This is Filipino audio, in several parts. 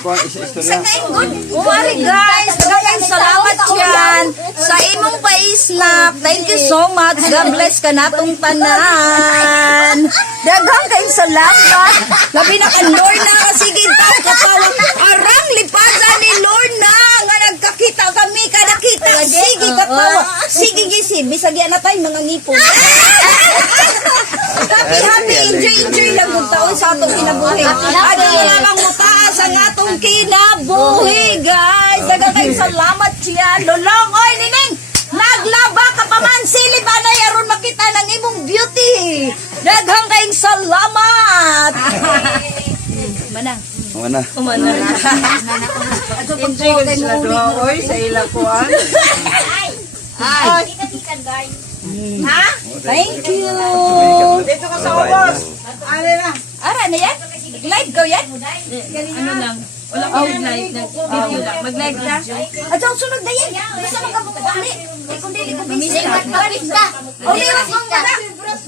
Sa kaingon, kumari guys, maraming salamat yan sa imong pa-snap. Thank you so much. God bless ka natong tanan. Daghang kayong salamat. Labi na ka Lorna, sige daw katawag. Arang lipasan ni Lorna nga nagkakita kami ka nakita. Sige katawag. Sige gisib, bisag yan na tayo mga ngipon. Happy, enjoy lang yung taon sa atong kinabuhi. Adi lamang mutaas ang atong kinabuhi, guys. Daghang kayong salamat siya. Lolong, oy, nining, naglaba ka pa man, silip na yaron makita ng imong beauty. Daghang kayong salamat. Manang. Mana? Umana. Enjoy ko sila doon, oy, sa ilakuan. Ay. Ha? Thank you. Dito ka sa ubos. Ano na? Ara na yan? Live ko yan? Ano lang? Wala ko mag-live na video lang. Mag-live na? At ang sunod na yan. Basta magkabukuli. Kung dili ko busy. O liwas mong muna.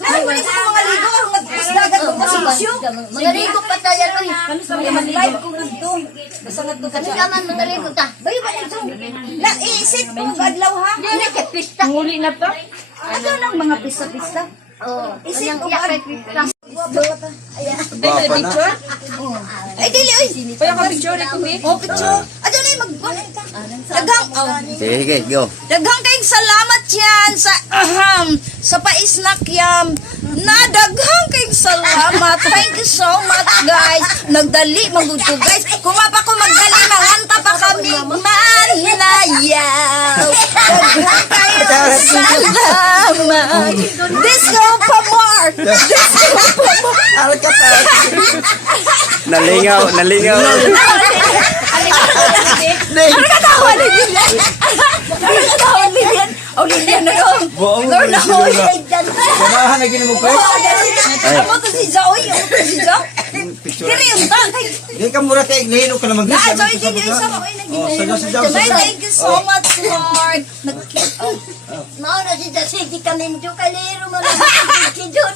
Wala ko mga ligo. Magpusdagat ko kasi isyo. Magaligo pa tayo rin. Mag-live ko nga ito. Basta nga ito ka Kasi naman magaligo ta. Bayo ba ito? Naisip mo, badlaw ha? Hindi na pista. Huli na to? Ano lang mga pista-pista? Oo. Isip Isip mo ko ba? kay pista. Gwapa na. Ay, dili, oy. Kaya ka picture ko eh. Oh, picture. Ano na yung mag-balay ka? Daghang, Sige, go. daghang kayong salamat yan sa pa-snack yam. Daghang kayong salamat. Thank you so much, guys. Nagdali, maguto, guys. Kung pa ko magdali, manganta pa kami. Manayaw. Daghang kayong salamat. Disco pa more. Disco pa more. Nalingaw. Ano katawa ni Lilian? Ano katawa ni Lilian? O Lilian na lang. Buong Lord na ko. Samahan na gini mo pa. Amo to si Zoe. Amo to si Zoe. Kiri yung bangkay. Di ka mura kay Iglehino ka na mag-gis. Zoe, hindi yung isa mo. Thank you so much, Lord. Mao na si Jesse, di ka ninjo kay Lero mo na si Jun.